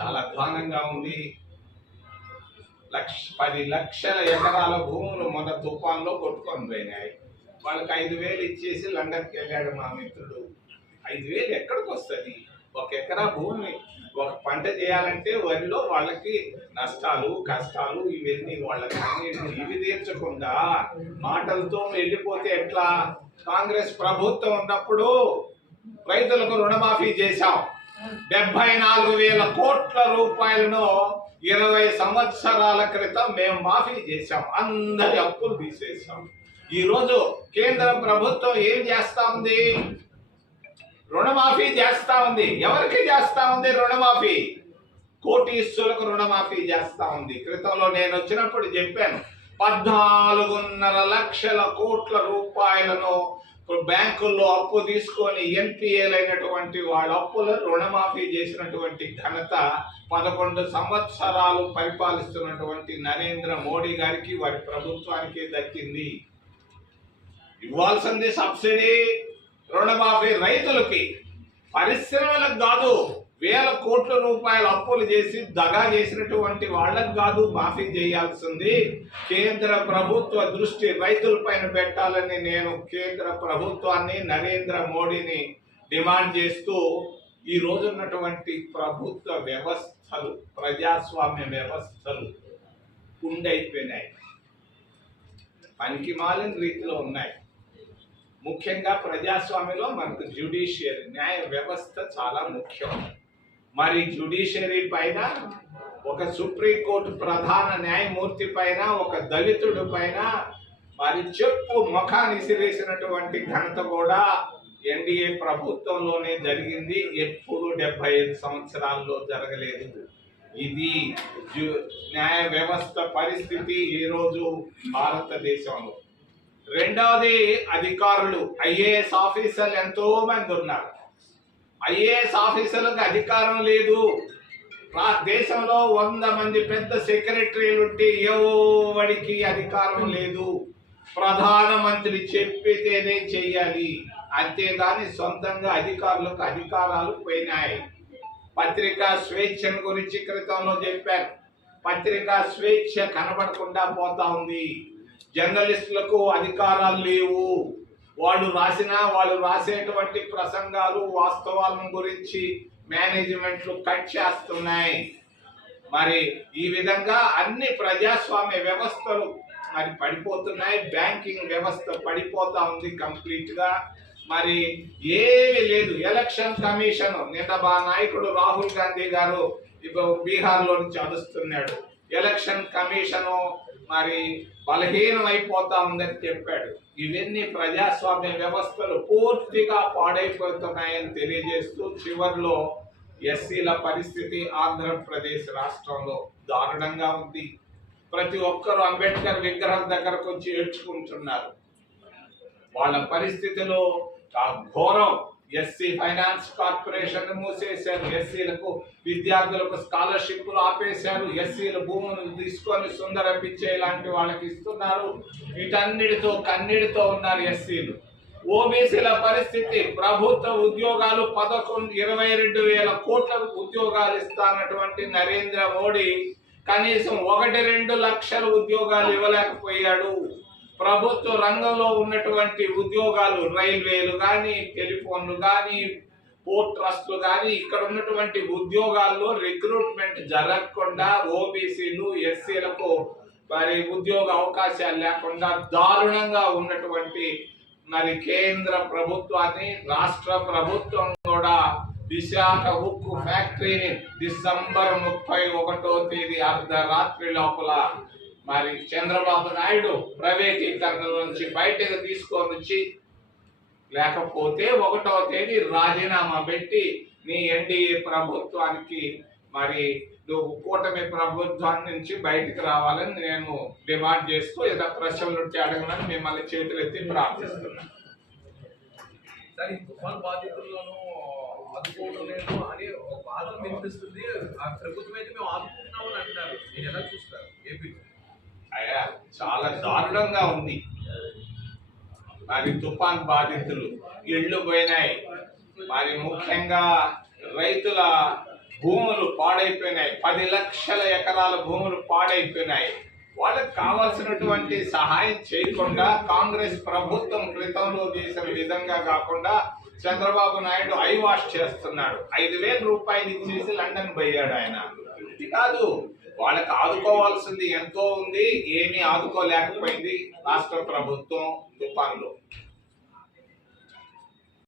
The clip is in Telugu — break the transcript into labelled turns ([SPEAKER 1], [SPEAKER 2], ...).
[SPEAKER 1] చాలా అధ్వానంగా ఉంది. లక్ష పది లక్షల ఎకరాల భూములు మొన్న తుఫాన్లో కొట్టుకొని పోయినాయి. వాళ్ళకి ఐదు వేలు ఇచ్చేసి లండన్కి వెళ్ళాడు మా మిత్రుడు. ఐదు వేలు ఎక్కడికి వస్తుంది? ఒక ఎకరా భూమి ఒక పంట చేయాలంటే వరిలో వాళ్ళకి నష్టాలు కష్టాలు ఇవన్నీ వాళ్ళకి ఇవి తీర్చకుండా మాటలతో వెళ్ళిపోతే ఎట్లా? కాంగ్రెస్ ప్రభుత్వం ఉన్నప్పుడు రైతులకు రుణమాఫీ చేశాం. డెబ్బై నాలుగు వేల కోట్ల రూపాయలను ఇరవై సంవత్సరాల క్రితం మేము మాఫీ చేశాం. అందరి అప్పులు తీసేసాం ఈరోజు కేంద్ర ప్రభుత్వం ఏం చేస్తా ఉంది? రుణమాఫీ చేస్తా ఉంది. ఎవరికి చేస్తా ఉంది రుణమాఫీ? కోటీశ్వరులకు రుణమాఫీ చేస్తా ఉంది. క్రితంలో నేను వచ్చినప్పుడు చెప్పాను పద్నాలుగున్నర లక్షల కోట్ల రూపాయలను బ్యాంకుల్లో అప్పు తీసుకొని ఎన్పిఏలైనటువంటి వాళ్ళ అప్పులు రుణమాఫీ చేసినటువంటి ఘనత పదకొండు సంవత్సరాలు పరిపాలిస్తున్నటువంటి నరేంద్ర మోడీ గారికి వారి ప్రభుత్వానికి దక్కింది. ఇవ్వాల్సింది సబ్సిడీ రుణమాఫీ రైతులకి పరిశ్రమలకు కాదు. వేల కోట్ల రూపాయల అప్పులు చేసి దగా చేసినటువంటి వాళ్ళకు కాదు మాఫీ చేయాల్సింది. కేంద్ర ప్రభుత్వ దృష్టి రైతులపైన పెట్టాలని నేను కేంద్ర ప్రభుత్వాన్ని నరేంద్ర మోడీని డిమాండ్ చేస్తూ ఈ రోజున్నటువంటి ప్రభుత్వ వ్యవస్థలు ప్రజాస్వామ్య వ్యవస్థలు కుండైపోయినాయి. పనికి మాలిన రీతిలో ఉన్నాయి. ముఖ్యంగా ప్రజాస్వామ్యంలో మనకు జ్యుడిషియల్ న్యాయ వ్యవస్థ చాలా ముఖ్యం. మరి జ్యుడిషియరీ పైన ఒక సుప్రీంకోర్టు ప్రధాన న్యాయమూర్తి పైన ఒక దళితుడి పైన మరి చెప్పు ముఖాన్ని విసిరేసినటువంటి ఘనత కూడా ఎన్డీఏ ప్రభుత్వంలోనే జరిగింది. ఎప్పుడు డెబ్బై ఐదు సంవత్సరాల్లో జరగలేదు. ఇది జు- న్యాయ వ్యవస్థ పరిస్థితి ఈరోజు భారతదేశంలో. రెండవది అధికారులు ఐఏఎస్ ఆఫీసర్లు ఎంతో మంది ఉన్నారు. ఐఏఎస్ ఆఫీసర్లకు అధికారం లేదు. దేశంలో వంద మంది పెద్ద సెక్రటరీలు ఉంటే ఎవడికి అధికారం లేదు. ప్రధానమంత్రి చెప్పితేనే చెయ్యాలి. అంతేగాని సొంతంగా అధికారులకు అధికారాలు పోయినాయి. పత్రికా స్వేచ్ఛను గురించి క్రితంలో చెప్పాను. పత్రికా స్వేచ్ఛ కనబడకుండా పోతా ఉంది. జర్నలిస్టులకు అధికారాలు లేవు. వాళ్ళు రాసిన వాళ్ళు రాసేటువంటి ప్రసంగాలు వాస్తవాలను గురించి మేనేజ్మెంట్లు కట్ చేస్తున్నాయి. మరి ఈ విధంగా అన్ని ప్రజాస్వామ్య వ్యవస్థలు మరి పడిపోతున్నాయి. బ్యాంకింగ్ వ్యవస్థ పడిపోతా ఉంది కంప్లీట్గా. మరి ఏమీ లేదు. ఎలక్షన్ కమిషన్ నిన్న మా నాయకుడు రాహుల్ గాంధీ గారు ఇప్పుడు బీహార్లో నుంచి అరుస్తున్నాడు. ఎలక్షన్ కమిషను మరి బలహీనమైపోతా ఉందని చెప్పాడు. ఇవన్నీ ప్రజాస్వామ్య వ్యవస్థలు పూర్తిగా పాడైపోతున్నాయని తెలియజేస్తూ చివర్లో ఎస్సీల పరిస్థితి ఆంధ్రప్రదేశ్ రాష్ట్రంలో దారుణంగా ఉంది. ప్రతి ఒక్కరు అంబేద్కర్ విగ్రహం దగ్గరకు వచ్చి ఏడ్చుకుంటున్నారు. వాళ్ళ పరిస్థితిలో ఘోరం ఎస్సీ ఫైనాన్స్ కార్పొరేషన్ మూసేశారు. ఎస్సీలకు విద్యార్థులకు స్కాలర్షిప్లు ఆపేశారు. ఎస్సీల భూములను తీసుకొని సుందర పిచ్చే లాంటి వాళ్ళకి ఇస్తున్నారు. వీటన్నిటితో కన్నీటితో ఉన్నారు ఎస్సీలు. ఓబీసీల పరిస్థితి ప్రభుత్వ ఉద్యోగాలు పదకొండు ఇరవై రెండు వేల కోట్ల ఉద్యోగాలు ఇస్తానటువంటి నరేంద్ర మోడీ కనీసం ఒకటి రెండు లక్షల ఉద్యోగాలు ఇవ్వలేకపోయాడు. ప్రభుత్వ రంగంలో ఉన్నటువంటి ఉద్యోగాలు రైల్వేలు కానీ టెలిఫోన్లు కానీ పోర్ట్ ట్రస్ట్లు కానీ ఇక్కడ ఉన్నటువంటి ఉద్యోగాల్లో రిక్రూట్మెంట్ జరగకుండా ఓబీసీలు ఎస్సీలకు మరి ఉద్యోగ అవకాశాలు లేకుండా దారుణంగా ఉన్నటువంటి మరి కేంద్ర ప్రభుత్వాన్ని రాష్ట్ర ప్రభుత్వం కూడా విశాఖ ఉక్కు ఫ్యాక్టరీని డిసెంబర్ ముప్పై ఒకటో తేదీ అర్ధరాత్రి లోపల మరి చంద్రబాబు నాయుడు ప్రైవేటీకరణ నుంచి బయటకు తీసుకొని వచ్చి లేకపోతే ఒకటో తేదీ రాజీనామా పెట్టి నీ ఎన్డీఏ ప్రభుత్వానికి మరి నువ్వు కూటమి ప్రభుత్వం నుంచి బయటకు రావాలని నేను డిమాండ్ చేస్తూ ఏదో ప్రశ్నలు ఉంటే అడగనని మిమ్మల్ని చేతులెత్తి ప్రార్థిస్తున్నాను
[SPEAKER 2] తుఫాన్ అని ఒక బాధ వినిపిస్తుంది. ప్రభుత్వం అయితే మేము ఆదుకుంటున్నామని అంటారు మీరు ఎలా చూస్తారు? ఏపీలో?
[SPEAKER 1] అయ్యా చాలా దారుణంగా ఉంది. మరి తుఫాన్ బాధితులు ఇళ్ళు పోయినాయి. మరి ముఖ్యంగా రైతుల భూములు పాడైపోయినాయి. పది లక్షల ఎకరాల భూములు పాడైపోయినాయి. వాళ్ళకి కావాల్సినటువంటి సహాయం చేయకుండా కాంగ్రెస్ ప్రభుత్వం క్రితంలో చేసిన విధంగా కాకుండా చంద్రబాబు నాయుడు ఐ వాష్ చేస్తున్నాడు. ఐదు వేల రూపాయలు ఇచ్చేసి లండన్ పోయాడు ఆయన. ఇది కాదు వాళ్ళకి ఆదుకోవాల్సింది ఎంతో ఉంది ఏమీ ఆదుకోలేకపోయింది రాష్ట్ర ప్రభుత్వం తుఫాన్లో